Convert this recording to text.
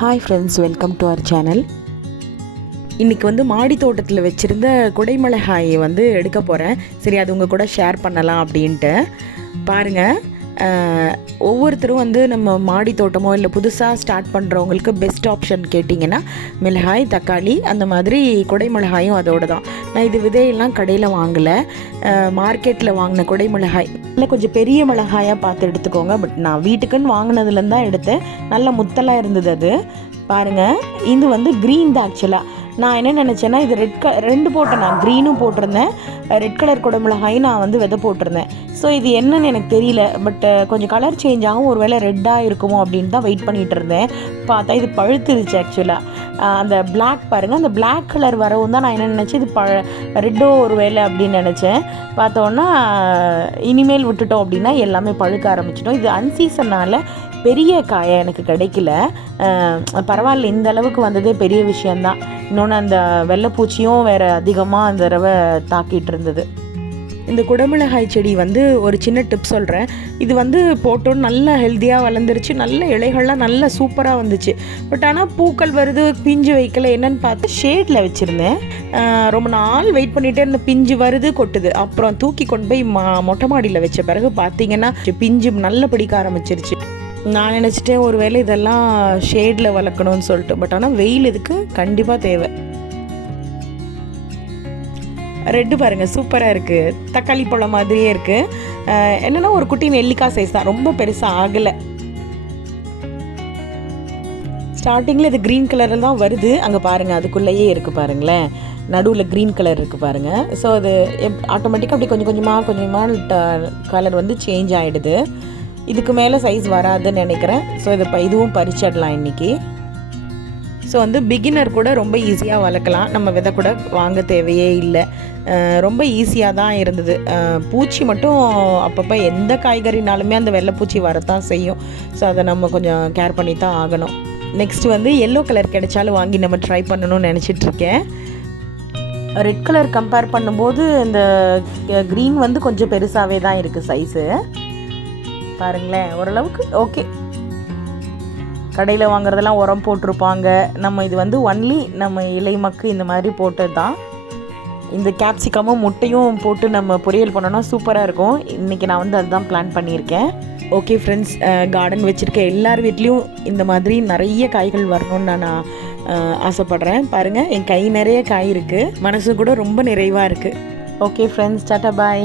Hi friends welcome to our channel இன்றைக்கி வந்து மாடி தோட்டத்தில் வச்சுருந்த குடைமிளகாயை வந்து எடுக்க போகிறேன் சரி அது உங்கள் கூட ஷேர் பண்ணலாம் அப்படின்ட்டு. பாருங்கள் ஒவ்வொருத்தரும் வந்து நம்ம மாடி தோட்டமோ இல்லை புதுசாக ஸ்டார்ட் பண்ணுறவங்களுக்கு பெஸ்ட் ஆப்ஷன் கேட்டிங்கன்னா மிளகாய் தக்காளி அந்த மாதிரி குடைமிளகாயும் அதோட தான். நான் இது விதையெல்லாம் கடையில் வாங்கலை. மார்க்கெட்டில் வாங்கின குடைமிளகாய் இல்லை கொஞ்சம் பெரிய மிளகாயாக பார்த்து எடுத்துக்கோங்க. பட் நான் வீட்டுக்குன்னு வாங்கினதுலேருந்து தான் எடுத்தேன். நல்ல முத்தலாக இருந்தது அது. பாருங்கள் இது வந்து க்ரீன் தான் ஆக்சுவலாக நான் என்ன நினச்சேன்னா இது ரெட் க ரெண்டு போட்டேன் நான் க்ரீனும் போட்டிருந்தேன். ரெட் கலர் குடமிளகாய் நான் வந்து விதை போட்டிருந்தேன். ஸோ இது என்னன்னு எனக்கு தெரியல பட் கொஞ்சம் கலர் சேஞ்ச் ஆகும். ஒரு வேளை ரெட்டாக இருக்குமோ அப்படின்னு தான் வெயிட் பண்ணிகிட்டு இருந்தேன். பார்த்தா இது பழுத்துருச்சு ஆக்சுவலாக அந்த பிளாக் பாருங்கள் அந்த பிளாக் கலர் வரவும் தான் நான் என்ன நினச்சேன் இது பழ ரெட்டோ ஒரு வேலை அப்படின்னு நினச்சேன். பார்த்தோன்னா இனிமேல் விட்டுட்டோம் அப்படின்னா எல்லாமே பழுக்க ஆரம்பிச்சிட்டோம் இது அன்சீசனால் பெரிய காயை எனக்கு கிடைக்கல. பரவாயில்ல இந்த அளவுக்கு வந்ததே பெரிய விஷயந்தான் இன்னொன்று அந்த வெள்ளைப்பூச்சியும் வேறு அதிகமாக அந்த தடவை தாக்கிட்டு இருந்தது. இந்த குடமிளகாய் செடி வந்து ஒரு சின்ன டிப் சொல்கிறேன் இது வந்து போட்டோன்னு நல்லா ஹெல்த்தியாக வளர்ந்துருச்சு. நல்ல இலைகள்லாம் நல்லா சூப்பராக வந்துச்சு. பட் ஆனால் பூக்கள் வருது பிஞ்சு வைக்கல என்னன்னு பார்த்து ஷேடில் வச்சுருந்தேன். ரொம்ப நாள் வெயிட் பண்ணிகிட்டே இருந்த பிஞ்சு வருது கொட்டுது. அப்புறம் தூக்கி கொண்டு போய் மா மொட்டை மாடியில் வச்ச பிறகு பார்த்தீங்கன்னா பிஞ்சு நல்லா பிடிக்க ஆரம்பிச்சிருச்சு. நான் நினச்சிட்டேன் ஒரு வேளை இதெல்லாம் ஷேடில் வளர்க்கணும்னு சொல்லிட்டு. பட் ஆனால் வெயில் இதுக்கு கண்டிப்பாக தேவை. ரெட்டு பாருங்கள் சூப்பராக இருக்குது தக்காளி பழம் மாதிரியே இருக்குது என்னென்னா ஒரு குட்டி நெல்லிக்காய் சைஸ் தான். ரொம்ப பெருசாக ஆகலை. ஸ்டார்டிங்கில் இது க்ரீன் கலரில் தான் வருது. அங்கே பாருங்கள் அதுக்குள்ளேயே இருக்குது பாருங்களேன். நடுவில் க்ரீன் கலர் இருக்குது பாருங்கள் ஸோ அது எப் ஆட்டோமேட்டிக்காக அப்படி கொஞ்சம் கொஞ்சமாக கொஞ்சமாக கலர் வந்து சேஞ்ச் ஆகிடுது இதுக்கு மேலே சைஸ் வராதுன்னு நினைக்கிறேன். ஸோ இதை இப்போ இதுவும் பறிச்சிடலாம் இன்றைக்கி ஸோ வந்து பிகினர் கூட ரொம்ப ஈஸியாக வளர்க்கலாம். நம்ம விதை கூட வாங்க தேவையே இல்லை. ரொம்ப ஈஸியாக தான் இருந்தது. பூச்சி மட்டும் அப்பப்போ எந்த காய்கறினாலுமே அந்த வெள்ளைப்பூச்சி வரத்தான் செய்யும். ஸோ அதை நம்ம கொஞ்சம் கேர் பண்ணி தான் ஆகணும். நெக்ஸ்ட் வந்து எல்லோ கலர் கிடைச்சாலும் வாங்கி நம்ம ட்ரை பண்ணணும்னு நினச்சிட்ருக்கேன் ரெட் கலர் கம்பேர் பண்ணும்போது இந்த க்ரீன் வந்து கொஞ்சம் பெருசாகவே தான் இருக்குது சைஸு பாருங்களேன். ஓரளவுக்கு ஓகே கடையில் வாங்குறதெல்லாம் உரம் போட்டிருப்பாங்க. நம்ம இது வந்து ஒன்லி நம்ம இலை மக்கு இந்த மாதிரி போட்டது தான் இந்த கேப்சிகமும் முட்டையும் போட்டு நம்ம பொரியல் பண்ணோன்னா சூப்பராக இருக்கும். இன்றைக்கி நான் வந்து அதுதான் பிளான் பண்ணியிருக்கேன். ஓகே ஃப்ரெண்ட்ஸ் கார்டன் வச்சுருக்க எல்லார் வீட்லேயும் இந்த மாதிரி நிறைய காய்கள் வரணும்னு நான் ஆசைப்பட்றேன். பாருங்கள் என் கை நிறைய காய் இருக்குது மனசு கூட ரொம்ப நிறைவாக இருக்குது ஓகே ஃப்ரெண்ட்ஸ் டாட்டா பாய்